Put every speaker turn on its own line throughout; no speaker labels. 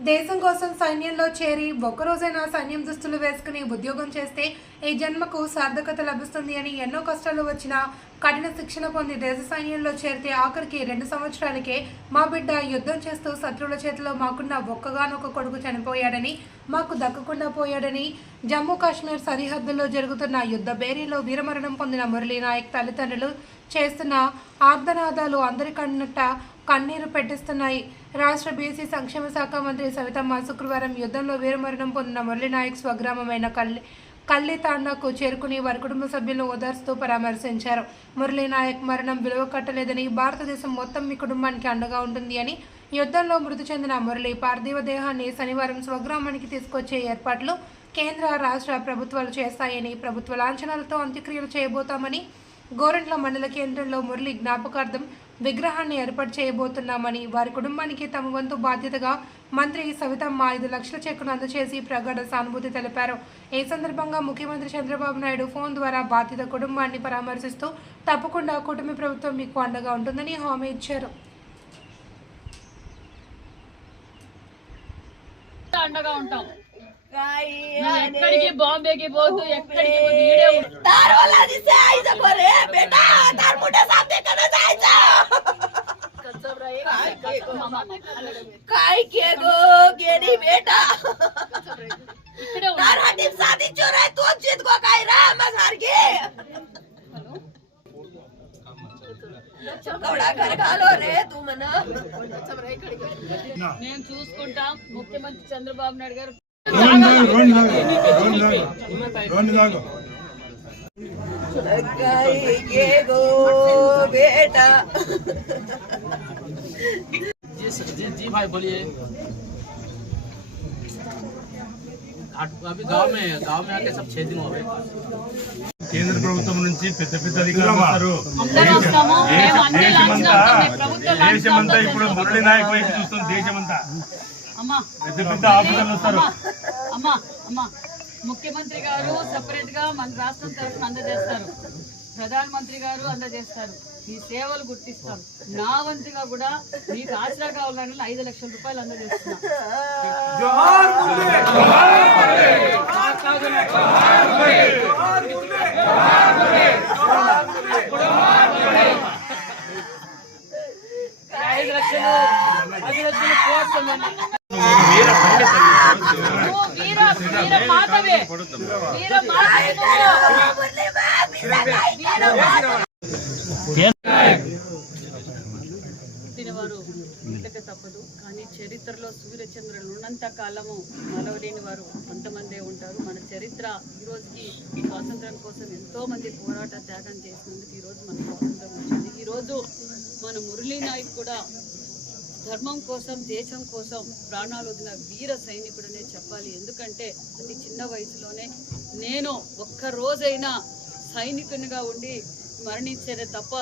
దేశం కోసం సైన్యంలో చేరి ఒక్కరోజైనా సైన్యం దుస్తులు వేసుకుని ఉద్యోగం చేస్తే ఈ జన్మకు సార్థకత లభిస్తుంది అని ఎన్నో కష్టాలు వచ్చినా కఠిన శిక్షణ పొంది దేశ సైన్యంలో చేరితే ఆఖరికి రెండు సంవత్సరాలకే మా బిడ్డ యుద్ధం చేస్తూ శత్రువుల చేతిలో మాకున్న ఒక్కగానొక్క కొడుకు చనిపోయాడని మాకు దక్కకుండా పోయాడని జమ్మూ కాశ్మీర్ సరిహద్దుల్లో జరుగుతున్న యుద్ధ బేరీలో వీరమరణం పొందిన మురళీ నాయక్ తల్లిదండ్రులు చేస్తున్న ఆర్ధనాదాలు అందరికన్నట్ట కన్నీరు పెట్టిస్తున్నాయి. రాష్ట్ర బీసీ సంక్షేమ శాఖ మంత్రి సవితమ్మ శుక్రవారం యుద్ధంలో వీరమరణం పొందిన మురళీనాయక్ స్వగ్రామమైన కల్లి కల్లితాండాకు చేరుకుని వారి కుటుంబ సభ్యులను ఓదార్స్తూ పరామర్శించారు. మురళీనాయక్ మరణం విలువ కట్టలేదని భారతదేశం మొత్తం మీ కుటుంబానికి అండగా ఉంటుంది అని యుద్ధంలో మృతి చెందిన మురళి పార్థివ దేహాన్ని శనివారం స్వగ్రామానికి తీసుకొచ్చే ఏర్పాట్లు కేంద్ర రాష్ట్ర ప్రభుత్వాలు చేస్తాయని ప్రభుత్వ లాంఛనాలతో అంత్యక్రియలు చేయబోతామని గోరంట్ల మండల కేంద్రంలో మురళి జ్ఞాపకార్థం విగ్రహాన్ని ఏర్పాటు చేయబోతున్నామని వారి కుటుంబానికి తమ వంతు బాధ్యతగా మంత్రి సవితమ్మ ఐదు లక్షల చెక్కును అందజేసి ప్రగాఢ సానుభూతి తెలిపారు. ఈ సందర్భంగా ముఖ్యమంత్రి చంద్రబాబు నాయుడు ఫోన్ ద్వారా బాధిత కుటుంబాన్ని పరామర్శిస్తూ తప్పకుండా కూటమి ప్రభుత్వం మీకు అండగా ఉంటుందని హామీ ఇచ్చారు.
అండగా ఉంటాం. ఎక్కడికి బాంబేకి పోతూ ఎక్కడికి
काय के गो गेली बेटा
ఇక్కడే ఉండు.
तार हड्डी साधी चोर आहे तू जित गो काय रा सारखी कवडा कर घालो रे तू म्हण
మేము చూసుకుంటాం ముఖ్యమంత్రి చంద్రబాబు నాయుడు గారు
రెండు దాకా
काय के गो बेटा
जी जी जी भाई बोलिए आठ- अभी गांव में गांव में आके सब छह दिन हो गए
కేంద్ర ప్రభుత్వం నుంచి పెద్ద పెద్ద అధికారులు వస్తారు
అందరూ వస్తాము మేము అన్ని
దేశమంతా
లాంఛనాలతో మేము ప్రభుత్వ
దేశమంతా
లాంఛనాలతో
ఇప్పుడు మురళీ నాయక్ వైపు చూస్తుంది దేశమంతా
అమ్మా
పెద్ద పెద్ద ఆఫీసర్లు వస్తారు
అమ్మా అమ్మా ముఖ్యమంత్రి గారు సపరేట్ గా మన రాష్ట్రం తరఫున అందజేస్తారు ప్రధానమంత్రి గారు అందజేస్తారు ఈ సేవలు గుర్తిస్తాం. నా వంతుగా కూడా మీకు ఆసరా కావాలని ఐదు లక్షల రూపాయలు అందజేస్తున్నా. ఐదు లక్షలు ఐదు లక్షలు వీర వీర మాతవే వీర మాతవే నువ్వు. వీర మాత పుట్టినవారు పుట్టక తప్పదు. కానీ చరిత్రలో సూర్యచంద్రులు ఉన్నంత కాలము మలవలేని వారు కొంతమందే ఉంటారు. మన చరిత్ర ఈ స్వాతంత్రం కోసం ఎంతోమంది పోరాట త్యాగం చేసినందుకు ఈరోజు మన స్వాతంత్రం వచ్చింది. ఈరోజు మన మురళీ నాయక్ కూడా ధర్మం కోసం దేశం కోసం ప్రాణాలు వదిలిన వీర సైనికుడనే చెప్పాలి. ఎందుకంటే అతి చిన్న వయసులోనే నేను ఒక్క రోజైనా సైనికునిగా ఉండి మరణించేదే తప్ప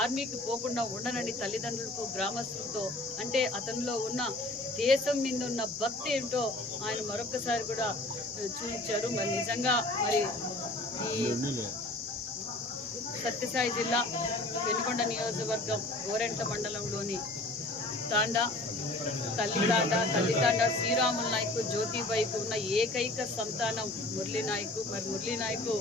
ఆర్మీకి పోకుండా ఉండనండి తల్లిదండ్రులకు గ్రామస్తులతో అంటే అతనిలో ఉన్న దేశం మీద ఉన్న భక్తి ఏంటో ఆయన మరొకసారి కూడా చూపించారు. మరి నిజంగా మరి ఈ సత్యసాయి జిల్లా వెనుకొండ నియోజకవర్గం గోరెంట్ల మండలంలోని తాండా తల్లితాండ తల్లితాండ శ్రీరాముల నాయకు జ్యోతిబాయికు ఉన్న ఏకైక సంతానం మురళీ నాయకు. మరి మురళీ నాయకు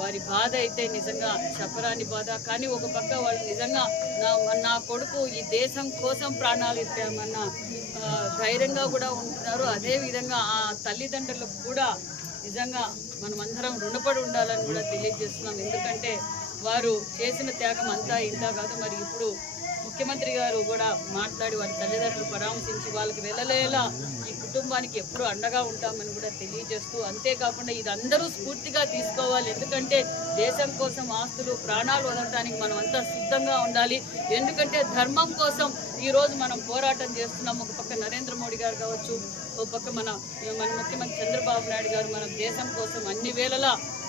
వారి బాధ అయితే నిజంగా చెప్పరాని బాధ. కానీ ఒక పక్క వాళ్ళు నిజంగా నా నా కొడుకు ఈ దేశం కోసం ప్రాణాలు ఇద్దామన్న ధైర్యంగా కూడా ఉంటున్నారు. అదే విధంగా ఆ తల్లిదండ్రులకు కూడా నిజంగా మనమందరం రుణపడి ఉండాలని కూడా తెలియజేస్తున్నాం. ఎందుకంటే వారు చేసిన త్యాగం అంతా ఇంత కాదు. మరి ఇప్పుడు ముఖ్యమంత్రి గారు కూడా మాట్లాడి వారి తల్లిదండ్రులు పరామర్శించి వాళ్ళకి వెళ్ళలేలా ఈ కుటుంబానికి ఎప్పుడు అండగా ఉంటామని కూడా తెలియజేస్తూ అంతేకాకుండా ఇది అందరూ స్ఫూర్తిగా తీసుకోవాలి. ఎందుకంటే దేశం కోసం ఆస్తులు ప్రాణాలు వదలటానికి మనం అంతా సిద్ధంగా ఉండాలి. ఎందుకంటే ధర్మం కోసం ఈ రోజు మనం పోరాటం చేస్తున్నాం. ఒక పక్క నరేంద్ర మోడీ గారు కావచ్చు ఒక పక్క మన మన ముఖ్యమంత్రి చంద్రబాబు నాయుడు గారు మన దేశం కోసం అన్ని వేళలా